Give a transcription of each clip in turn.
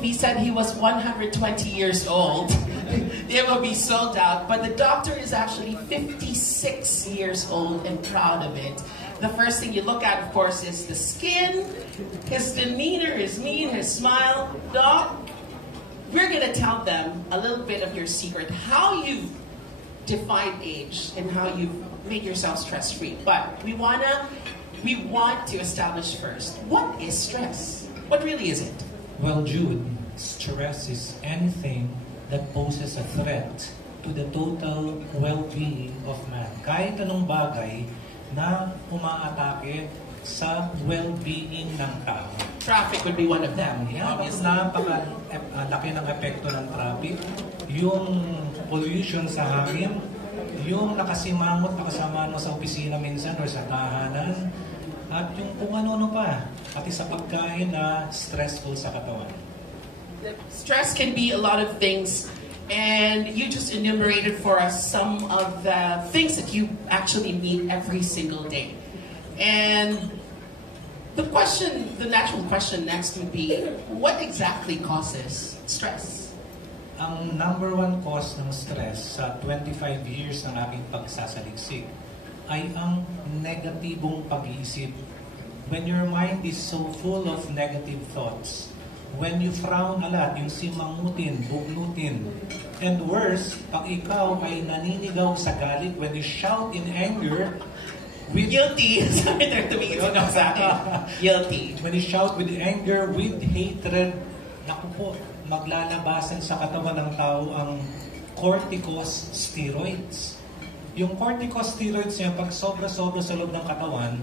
if he said he was 120 years old, it would be sold out. But the doctor is actually 56 years old and proud of it. The first thing you look at, of course, is the skin, his demeanor, his mien, his smile. Doc, we're going to tell them a little bit of your secret, how you defied age and how you made yourself stress-free. But we want to establish first, what is stress? What really is it? Well, Jude, stress is anything that poses a threat to the total well-being of man. Kahit anong bagay na umaatake sa well-being ng tao. Traffic would be one of them. Napaka-laki ng epekto ng traffic, yung pollution sa hangin, yung nakasimangot na kasama mo sa opisina minsan or sa tahanan, at yung kung ano-ano pa, pati sa pagkain na stressful sa katawan. Stress can be a lot of things, and you just enumerated for us some of the things that you actually meet every single day. And the natural question next would be, what exactly causes stress? Ang number one cause ng stress sa 25 years ng aking pagsasaliksik ay ang negatibong pag-iisip. When your mind is so full of negative thoughts, when you frown a lot, yung simangutin, bugnutin, and worse, pag ikaw ay naninigaw sa galit, when you shout in anger, guilty. Sabi na tumingin sa akin. Guilty. When you shout with anger, with hatred, naku po, maglalabasan sa katawan ng tao ang corticosteroids. Yung corticosteroids niya, pag sobra-sobra sa loob ng katawan,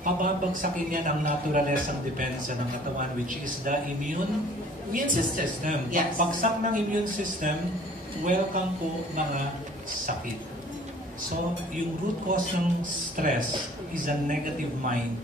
pababagsakin yan ang naturalesang depensa ng katawan, which is the immune system. Yes. Pagbagsak ng immune system, welcome po mga sakit. So, yung root cause ng stress is a negative mind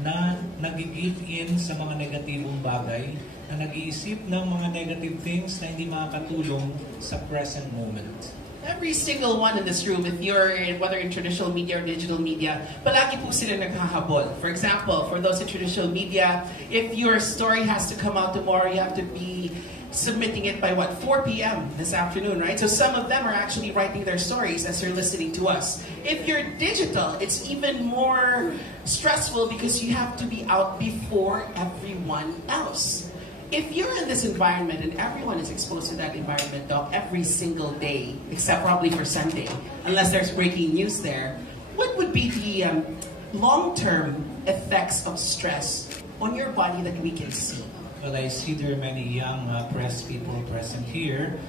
na nag-give in sa mga negatibong bagay, na nag-iisip ng mga negative things na hindi makakatulong sa present moment. Every single one in this room, if you're whether in traditional media or digital media, palagi po sila naghahabol. For example, for those in traditional media, if your story has to come out tomorrow, you have to be submitting it by 4 p.m. this afternoon, right? So some of them are actually writing their stories as they're listening to us. If you're digital, it's even more stressful because you have to be out before everyone else. If you're in this environment and everyone is exposed to that environment, Doc, every single day, except probably for Sunday, unless there's breaking news there, what would be the long-term effects of stress on your body that we can see? Well, I see there are many young press people present here.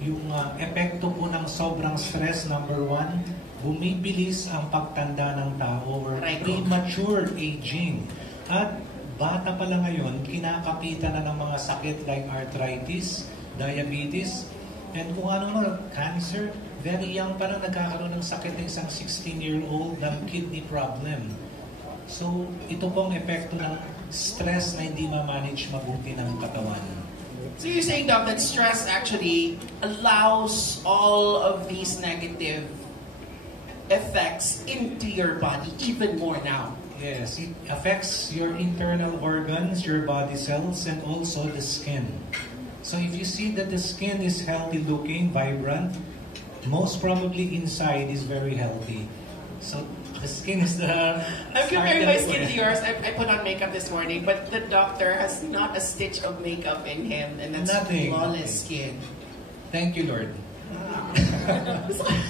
Yung epekto po ng sobrang stress, number one, bumibilis ang pagtanda ng tao or premature aging. At bata pa lang ngayon, kinakapitan na ng mga sakit like arthritis, diabetes, and kung ano cancer. Very young pa lang nagkakaroon ng sakit ng isang 16-year-old ng kidney problem. So, ito pong epekto ng stress na hindi ma-manage mabuti ng katawan. So you're saying, Doc, that stress actually allows all of these negative effects into your body even more now? Yes, it affects your internal organs, your body cells, and also the skin. So if you see that the skin is healthy looking, vibrant, most probably inside is very healthy. So the skin is the... I'm comparing my skin to yours. I put on makeup this morning, but the doctor has not a stitch of makeup in him, and that's flawless skin. Thank you, Lord.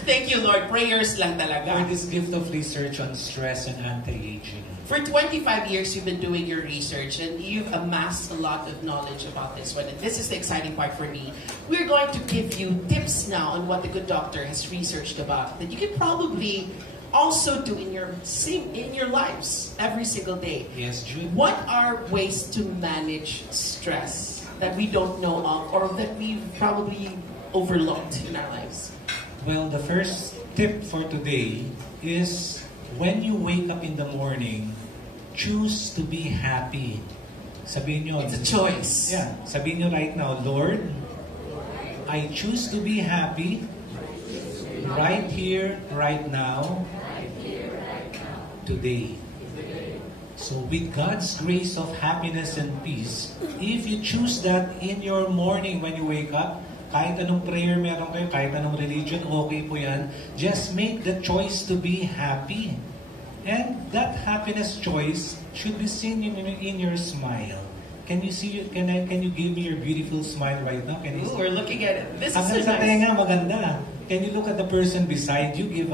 Thank you, Lord. Prayers lang talaga. For this gift of research on stress and anti-aging. For 25 years, you've been doing your research and you've amassed a lot of knowledge about this one. And this is the exciting part for me. We're going to give you tips now on what the Good Doctor has researched about that you can probably also do in your lives every single day. Yes, Jude. What are ways to manage stress that we don't know of or that we've probably overlooked in our lives? Well, the first tip for today is when you wake up in the morning, choose to be happy. Sabihin nyo. It's a choice. Yeah. Sabihin nyo right now, Lord, I choose to be happy right here, right now, today. So with God's grace of happiness and peace, if you choose that in your morning when you wake up, kahit anong prayer meron kayo, kahit anong religion, okay po yan. Just make the choice to be happy. And that happiness choice should be seen in your smile. Can you see? Can you give me your beautiful smile right now? Can you? Ooh, we're looking at it. This is Hanggang so sa nice. tenga, maganda. Can you look at the person beside you? Give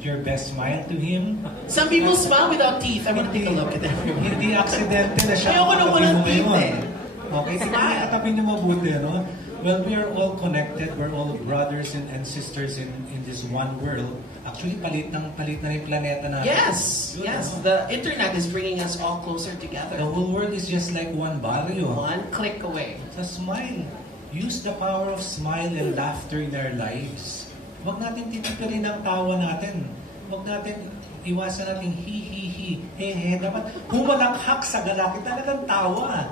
your best smile to him. Some people smile without teeth. I'm gonna take a look at that. Hindi aksidente na siya. Ayoko na walang katabi mo teeth ngayon. eh. Okay, tingnan katabi niyo mabuti, no? Well, we are all connected. We're all brothers and sisters in this one world. Actually, palit na rin planeta natin. Yes, yes. The internet is bringing us all closer together. The whole world is just like one barrio. One click away. So smile. Use the power of smile and laughter in our lives. Huwag natin titipirin ang tawa natin. Huwag natin iwasan natin hi. Dapat humalakhak sa galaki. Talagang tawa.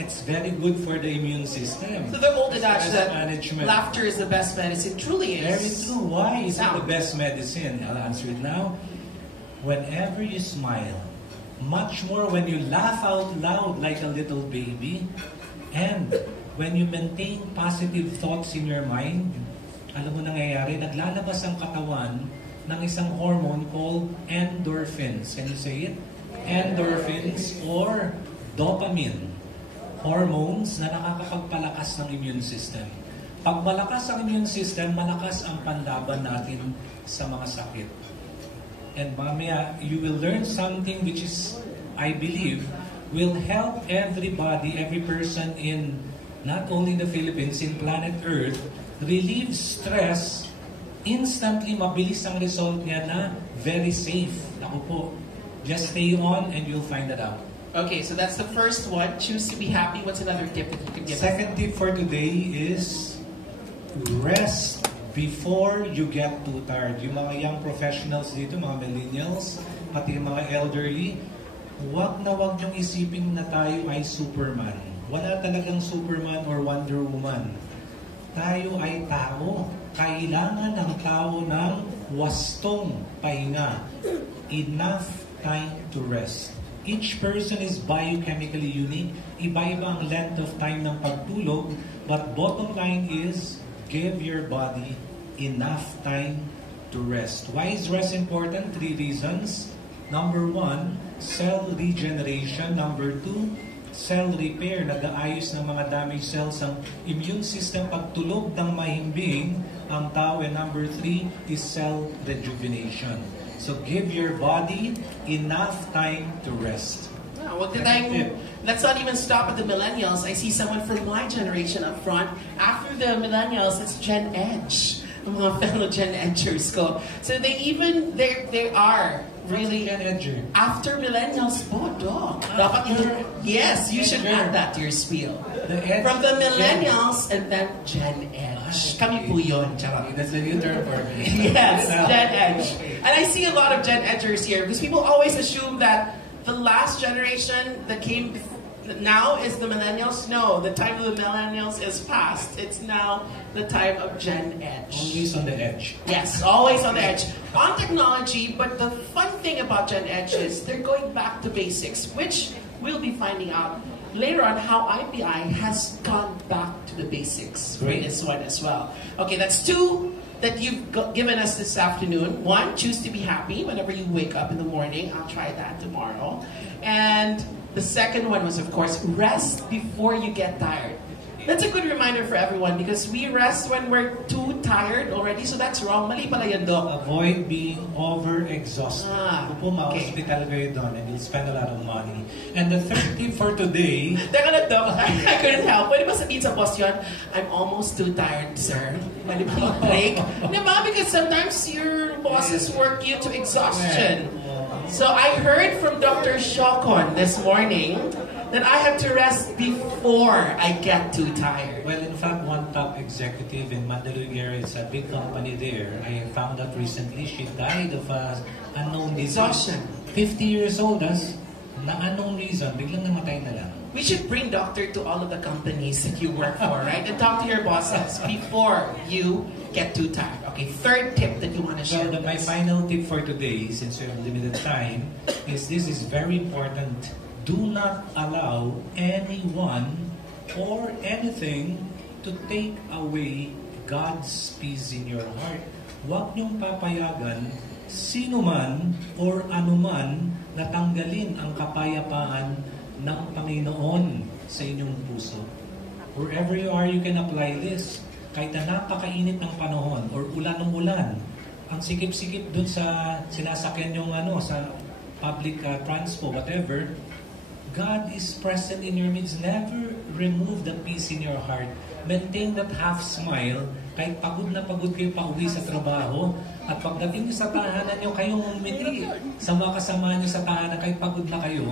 It's very good for the immune system. So the old adage Stress that management. laughter is the best medicine truly is. Very true. Why is it Now. the best medicine? I'll answer it now. Whenever you smile, much more when you laugh out loud like a little baby, and when you maintain positive thoughts in your mind, alam mo nangyayari, naglalabas ang katawan ng isang hormone called endorphins. Can you say it? Endorphins or dopamine. Hormones na nakakapagpalakas ng immune system. Pag malakas ang immune system, malakas ang panlaban natin sa mga sakit. And mamaya, you will learn something which is, I believe, will help everybody, every person in, not only in the Philippines, in planet Earth, relieve stress, instantly mabilis ang result niya na very safe. Ako po, just stay on and you'll find it out. Okay, so that's the first one. Choose to be happy. What's another tip that you could give us? Second tip for today is rest before you get too tired. Yung mga young professionals dito, mga millennials, pati yung mga elderly, wag niyong isipin na tayo ay Superman. Wala talagang Superman or Wonder Woman. Tayo ay tao. Kailangan ng tao ng wastong pahinga. Enough time to rest. Each person is biochemically unique. Iba-iba ang length of time ng pagtulog. But bottom line is, give your body enough time to rest. Why is rest important? 3 reasons. Number 1, cell regeneration. Number 2, cell repair. Nag-aayos ng mga damaged cells ang immune system. Pagtulog ng mahimbing ang tao. And number 3 is cell rejuvenation. So give your body enough time to rest. Wow, let's not even stop at the millennials. I see someone from my generation up front. After the millennials, it's Gen Edge. Ang mga fellow Gen Edgers ko. So they are really Gen Edger. after millennials po, dog. Dapat yes, you should add that to your spiel. The Edge, From the millennials and then Gen Edge. Kami po yun, charot. That's the new term for me. Yes, Gen Edge. And I see a lot of Gen Edgers here because people always assume that the last generation that came now is the millennials. No, the time of the millennials is past. It's now the time of Gen Edge. Always on the edge. Yes, always on the edge. On technology, but the fun thing about Gen Edge is they're going back to basics, which we'll be finding out later on how IPI has gone back to the basics for this one as well. Okay, that's 2 that you've given us this afternoon. 1, choose to be happy whenever you wake up in the morning. I'll try that tomorrow. And the second one was, of course, rest before you get tired. That's a good reminder for everyone because we rest when we're too tired already, so that's wrong. Mali pala yan, Doc. Avoid being over-exhausted. Ah, Kung ma-hospital kayo doon and you'll spend a lot of money. And the third tip for today, Teka lang, Doc. I couldn't help. Pwede ba sabihin sa boss yun, I'm almost too tired, sir. Pwede ba break? Diba? Because sometimes your bosses work you to exhaustion. So I heard from Dr. Shokon this morning that I have to rest before I get too tired. well, in fact, one top executive in Mandaluyong area, it's a big company there. I found out recently she died of unknown disease. Exhaustion. 50 years old, na unknown reason, biglang namatay na lang. we should bring doctor to all of the companies that you work for, right? And talk to your bosses before you get too tired. Okay, third tip that you want to share. Well, my final tip for today, since we have limited time, is this is very important. Do not allow anyone or anything to take away God's peace in your heart. Huwag niyong papayagan sino man or anuman na tanggalin ang kapayapaan ng Panginoon sa inyong puso. Wherever you are, you can apply this. Kahit na napakainit ng panahon or ulan ng ulan, ang sikip-sikip dun sa sinasakyan yung sa public transport, whatever, God is present in your midst. Never remove the peace in your heart. Maintain that half smile kahit pagod na pagod kayo pauwi sa trabaho. At pagdating nyo sa tahanan nyo, kayong umiti. Sa mga kasama nyo sa tahanan, kahit pagod na kayo.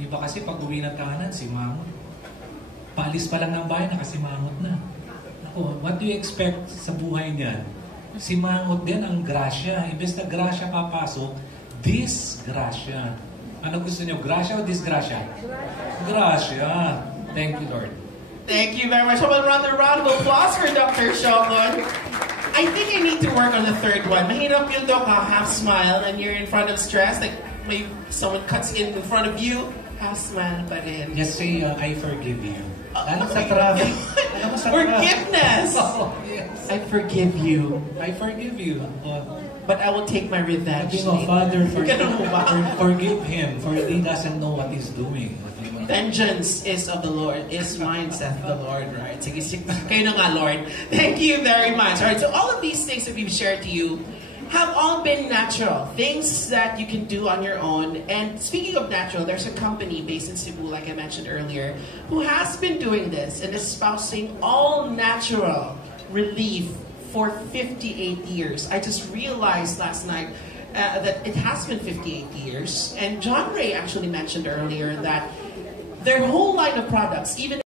Iba kasi pag uwi ng tahanan, si Mangot. Paalis pa lang ng bahay, nakasimangot na. Ako, what do you expect sa buhay niyan? Si Mangot din ang grasya. Imbes na grasya papasok, disgrasya. Ano gusto niyo? Grasya o disgrasya? Grasya. Thank you, Lord. Thank you very much. How about another round of applause for Dr. Shogun? I think I need to work on the third one. Mahirap yung Doc, half smile and you're in front of stress. Like, may someone cuts in front of you, half smile pa rin. Just say, I forgive you. Alam sa traffic. Forgiveness! Oh, yes. I forgive you. I forgive you. But I will take my revenge. Father, forgive him, for he doesn't know what he's doing. Vengeance is of the Lord, is mine, saith the Lord, right? Sige, kayo na nga, Lord. Thank you very much. All right, so all of these things that we've shared to you have all been natural. Things that you can do on your own. And speaking of natural, there's a company based in Cebu, like I mentioned earlier, who has been doing this and espousing all natural relief for 58 years. I just realized last night that it has been 58 years. And John Ray actually mentioned earlier that their whole line of products, even